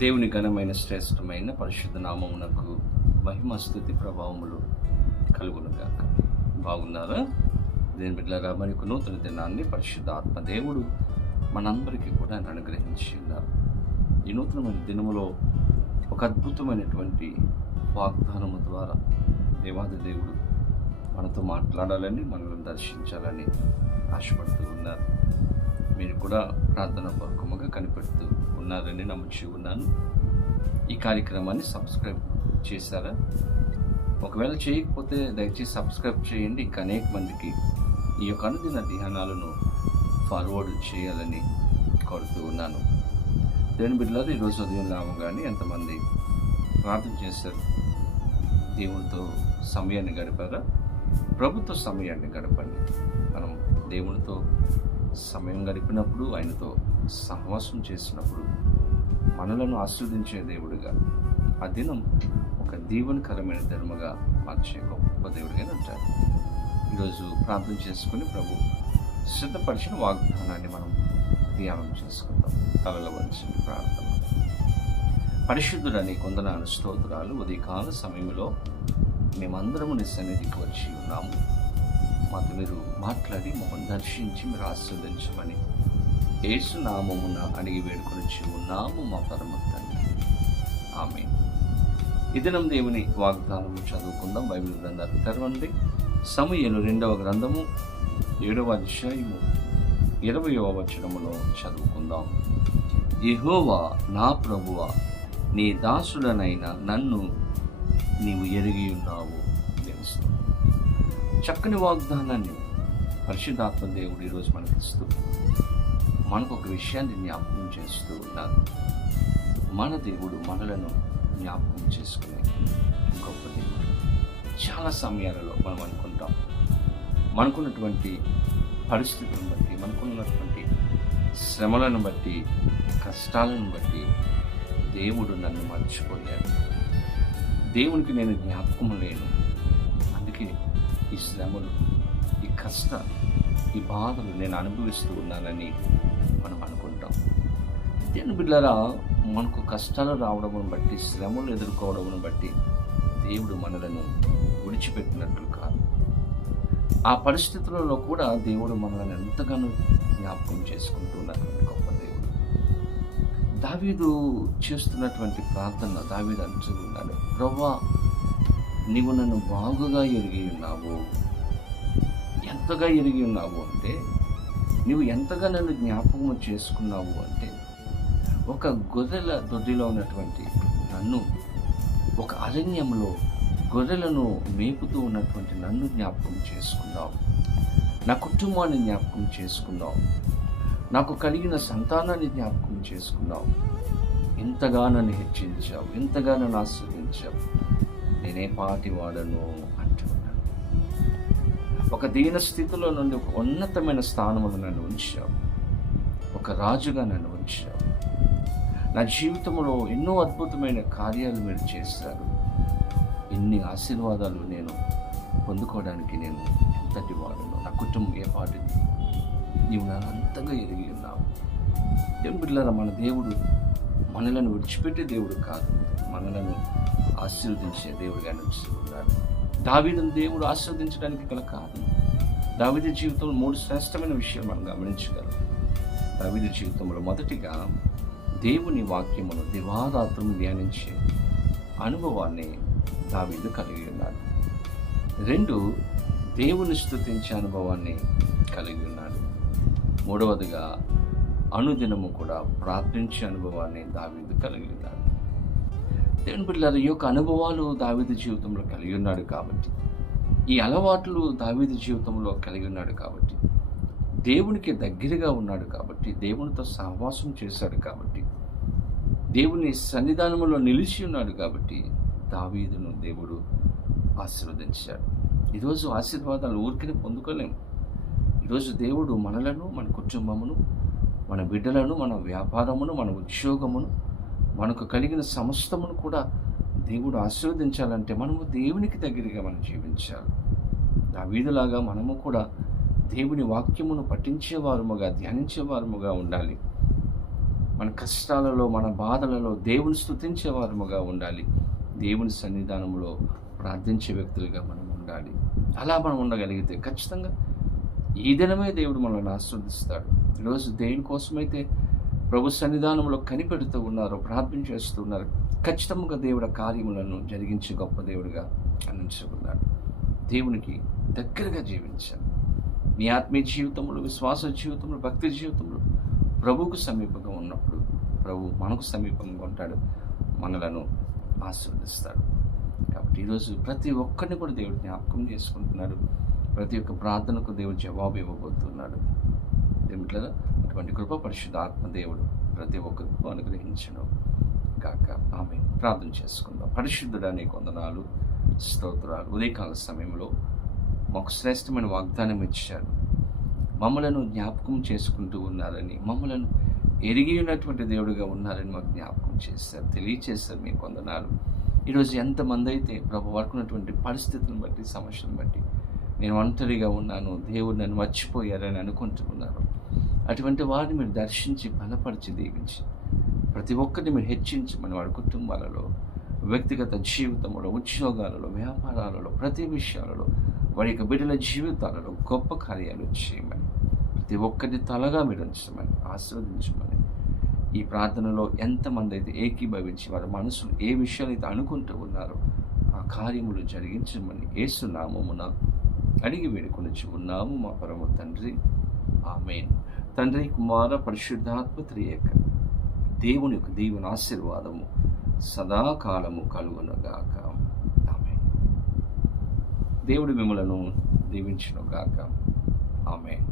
దేవుని ఘనమైన శ్రేష్టమైన పరిశుద్ధ నామమునకు మహిమస్థుతి ప్రభావములు కలుగునుగాక. బాగున్నారా? దేని బిడ్డలారా మనకు నూతన దినాన్ని పరిశుద్ధ ఆత్మ దేవుడు మనందరికీ కూడా ఆయన అనుగ్రహించి ఉన్నారు ఈ నూతనమైన దినములో ఒక అద్భుతమైనటువంటి వాగ్దానము ద్వారా దేవాది దేవుడు మనతో మాట్లాడాలని మనల్ని దర్శించాలని ఆశపడుతూ ఉన్నారు. మీరు కూడా ప్రార్థన పూర్వకముగా కనిపెడుతూ ఉన్నారని నమ్ముచి ఉన్నాను. ఈ కార్యక్రమాన్ని సబ్స్క్రైబ్ చేశారా? ఒకవేళ చేయకపోతే దయచేసి సబ్స్క్రైబ్ చేయండి. ఇంకా అనేక మందికి ఈ యొక్క అనుదిన ధ్యానాలను ఫార్వర్డ్ చేయాలని కోరుతూ ఉన్నాను. దేవుని బిడ్డలారు ఈరోజు ఉదయం లేవగానే ఎంతమంది ప్రార్థన చేశారు? దేవునితో సమయాన్ని గడిపారా? ప్రభుత్వ సమయాన్ని గడపండి. మనం దేవునితో సమయం గడిపినప్పుడు ఆయనతో సహవాసం చేసినప్పుడు మనలను ఆస్వాదించే దేవుడిగా ఆ దినం ఒక దీవనకరమైన ధర్మగా మార్చే గొప్ప దేవుడిగా ఉంటారు ఈరోజు ప్రార్థన చేసుకుని ప్రభు సిద్ధపరిచిన వాగ్దానాన్ని మనం ధ్యానం చేసుకుందాం. తలలో వంచిన ప్రార్థన. పరిశుద్ధుడని కొందన స్తోత్రాలు ఉదయకాల సమయంలో మేమందరము నీ సన్నిధికి వచ్చి ఉన్నాము. మాతో మీరు మాట్లాడి మమ్మల్ని దర్శించి మీరు ఆశీర్వదించమని యేసు నామమున అడిగి వేడుకొనిచ్చి ఉన్నాము మా పరమ తండ్రి. ఆమె ఇదినం దేవుని వాగ్దానం చదువుకుందాం. బైబిల్ గ్రంథాలు తెరవండి. సమయలు రెండవ గ్రంథము ఏడవ అధ్యాయము ఇరవయవ వచనములో చదువుకుందాం. యహోవా నా ప్రభువ నీ దాసుడనైన నన్ను నీవు ఎరిగి ఉన్నావు. తెలుస్తుంది చక్కని వాగ్దానాన్ని పరిశుద్ధాత్మ దేవుడు ఈరోజు మనకి ఇస్తూ మనకు ఒక విషయాన్ని జ్ఞాపకం చేస్తూ ఉన్నారు. మన దేవుడు మనలను జ్ఞాపకం చేసుకునే గొప్ప దేవుడు. చాలా సమయాలలో మనం అనుకుంటాం మనకున్నటువంటి పరిస్థితులను బట్టి మనకున్నటువంటి శ్రమలను బట్టి కష్టాలను బట్టి దేవుడు నన్ను మర్చిపోయాడు. దేవునికి నేను జ్ఞాపకం లేను. అందుకే ఈ శ్రమలు ఈ కష్టాలు ఈ బాధలు నేను అనుభవిస్తూ ఉన్నానని మనం అనుకుంటాం. దేని బిడ్డరా మనకు కష్టాలు రావడం బట్టి శ్రమలు ఎదుర్కోవడం బట్టి దేవుడు మనలను విడిచిపెట్టినట్లు కాదు. ఆ పరిస్థితులలో కూడా దేవుడు మనల్ని ఎంతగానో జ్ఞాపకం చేసుకుంటున్నటువంటి గొప్ప దేవుడు. దావీదు చేస్తున్నటువంటి ప్రార్థన దావీదు అంటున్నాడు ప్రభా నీవు నన్ను బాగుగా ఎరిగి ఉన్నావు. ఎంతగా ఎరిగి ఉన్నావు అంటే నీవు ఎంతగా నన్ను జ్ఞాపకం చేసుకున్నావు అంటే ఒక గొర్రెల దొడ్డిలో ఉన్నటువంటి నన్ను ఒక అరణ్యంలో గొర్రెలను మేపుతూ ఉన్నటువంటి నన్ను జ్ఞాపకం చేసుకున్నావు. నా కుటుంబాన్ని జ్ఞాపకం చేసుకున్నావు. నాకు కలిగిన సంతానాన్ని జ్ఞాపకం చేసుకున్నావు. ఇంతగా నన్ను హెచ్చించావు ఇంతగా నన్ను ఆస్వాదించావు నేనే పాటి వాడను అంటున్నాను ఒక దీన స్థితిలో నుండి ఒక ఉన్నతమైన స్థానంలో నన్ను ఉంచావు. ఒక రాజుగా నన్ను ఉంచావు. నా జీవితంలో ఎన్నో అద్భుతమైన కార్యాలు మీరు చేశారు. ఎన్ని ఆశీర్వాదాలు నేను పొందుకోవడానికి నేను ఎంతటి వాడను? నా కుటుంబం ఏ పాటిది? నీవు నన్ను అంతగా ఎదిగి ఉన్నావు. దేవుని మన దేవుడు మనలను విడిచిపెట్టే దేవుడు కాదు. మనలను ఆశీర్వదించే దేవుడిగా నడుస్తున్నాడు దావీదును దేవుడు ఆశీర్వదించడానికి గల కారణం దావీదు జీవితంలో మూడు శ్రేష్టమైన విషయాలు మనం గమనించగలం. దావీదు జీవితంలో మొదటిగా దేవుని వాక్యమును దివారాత్రం ధ్యానించే అనుభవాన్ని దావీదు కలిగి ఉన్నాడు. రెండు దేవుని స్థుతించే అనుభవాన్ని కలిగి ఉన్నాడు. మూడవదిగా అనుదినము కూడా ప్రార్థించే అనుభవాన్ని దావీదు కలిగి ఉన్నాడు. దేవుని బిడ్డలారు ఈ యొక్క అనుభవాలు దావీదు జీవితంలో కలిగి ఉన్నాడు కాబట్టి ఈ అలవాట్లు దావీదు జీవితంలో కలిగి ఉన్నాడు కాబట్టి దేవునికి దగ్గరగా ఉన్నాడు కాబట్టి దేవునితో సహవాసం చేశాడు కాబట్టి దేవుని సన్నిధానంలో నిలిచి ఉన్నాడు కాబట్టి దావీదును దేవుడు ఆశీర్వదించాడు. ఈరోజు ఆశీర్వాదాలు ఊరికనే పొందుకోలేము. ఈరోజు దేవుడు మనలను మన కుటుంబమును మన బిడ్డలను మన వ్యాపారమును మన ఉద్యోగమును మనకు కలిగిన సమస్తమును కూడా దేవుడు ఆశీర్వదించాలంటే మనము దేవునికి దగ్గరగా మనం జీవించాలి. దావీదులాగా మనము కూడా దేవుని వాక్యమును పఠించేవారముగా ధ్యానించేవారముగా ఉండాలి. మన కష్టాలలో మన బాధలలో దేవుని స్థుతించేవారముగా ఉండాలి. దేవుని సన్నిధానంలో ప్రార్థించే వ్యక్తులుగా మనం ఉండాలి. అలా మనం ఉండగలిగితే ఖచ్చితంగా ఈ దినమే దేవుడు మనల్ని ఆస్వాదిస్తాడు ఈరోజు దేని కోసమైతే ప్రభు సన్నిధానంలో కనిపెడుతూ ఉన్నారో ప్రార్థన చేస్తూ ఉన్నారు. ఖచ్చితంగా దేవుడు కార్యములను జరిగించే గొప్ప దేవుడిగా అందించుకున్నాడు దేవునికి దగ్గరగా జీవించాను మీ ఆత్మీయ జీవితంలో విశ్వాస జీవితంలో భక్తి జీవితంలో ప్రభువుకు సమీపంగా ఉన్నప్పుడు ప్రభు మనకు సమీపంగా ఉంటాడు మనలను ఆశీర్వదిస్తాడు. కాబట్టి ఈరోజు ప్రతి ఒక్కరిని కూడా దేవుడు జ్ఞాపకం చేసుకుంటున్నాడు. ప్రతి ఒక్క ప్రార్థనకు దేవుడు జవాబు ఇవ్వబోతున్నాడు. ఏమిట్లా అటువంటి కృప పరిశుద్ధాత్మ దేవుడు ప్రతి ఒక్కరికి అనుగ్రహించను కాక ఆమె ప్రార్థన చేసుకుందాం. పరిశుద్ధుడా కొందనాలు వందనాలు స్తోత్రాలు. ఉదయకాల సమయంలో మాకు శ్రేష్టమైన వాగ్దానం ఇచ్చారు. మమ్మలను జ్ఞాపకం చేసుకుంటూ ఉన్నారని మమ్మలను ఎరిగి ఉన్నటువంటి దేవుడిగా ఉన్నారని మాకు జ్ఞాపకం చేశారు. తెలియచేశారు మీ కొందనాలు ఈరోజు ఎంతమంది అయితే ప్రభు పడుకున్నటువంటి పరిస్థితులను బట్టి సమస్యలను బట్టి నేను ఒంటరిగా ఉన్నాను దేవుడు నన్ను మర్చిపోయారని అనుకుంటున్నాను అటువంటి వారిని మీరు దర్శించి బలపరిచి దీవించి ప్రతి ఒక్కరిని మీరు హెచ్చించమని వాడి కుటుంబాలలో వ్యక్తిగత జీవితంలో ఉద్యోగాలలో వ్యాపారాలలో ప్రతి విషయాలలో వారి యొక్క బిడ్డల జీవితాలలో గొప్ప కార్యాలు చేయమని ప్రతి ఒక్కరిని తలగా మీరు ఉంచమని ఆశీర్వదించమని ఈ ప్రార్థనలో ఎంతమంది అయితే ఏకీభవించి వారి మనసులు ఏ విషయాలు అయితే అనుకుంటూ ఉన్నారో ఆ కార్యములు జరిగించమని ఏసునామమున అడిగి వేడుకొని ఉన్నాము మా పరమ తండ్రి. ఆమెన్. తండ్రి కుమార పరిశుద్ధాత్మ త్రియక. దేవుని యొక్క దేవుని ఆశీర్వాదము సదాకాలము కలుగునగాక. ఆమె దేవుడు మిమ్మలను దీవించునుగాక. ఆమె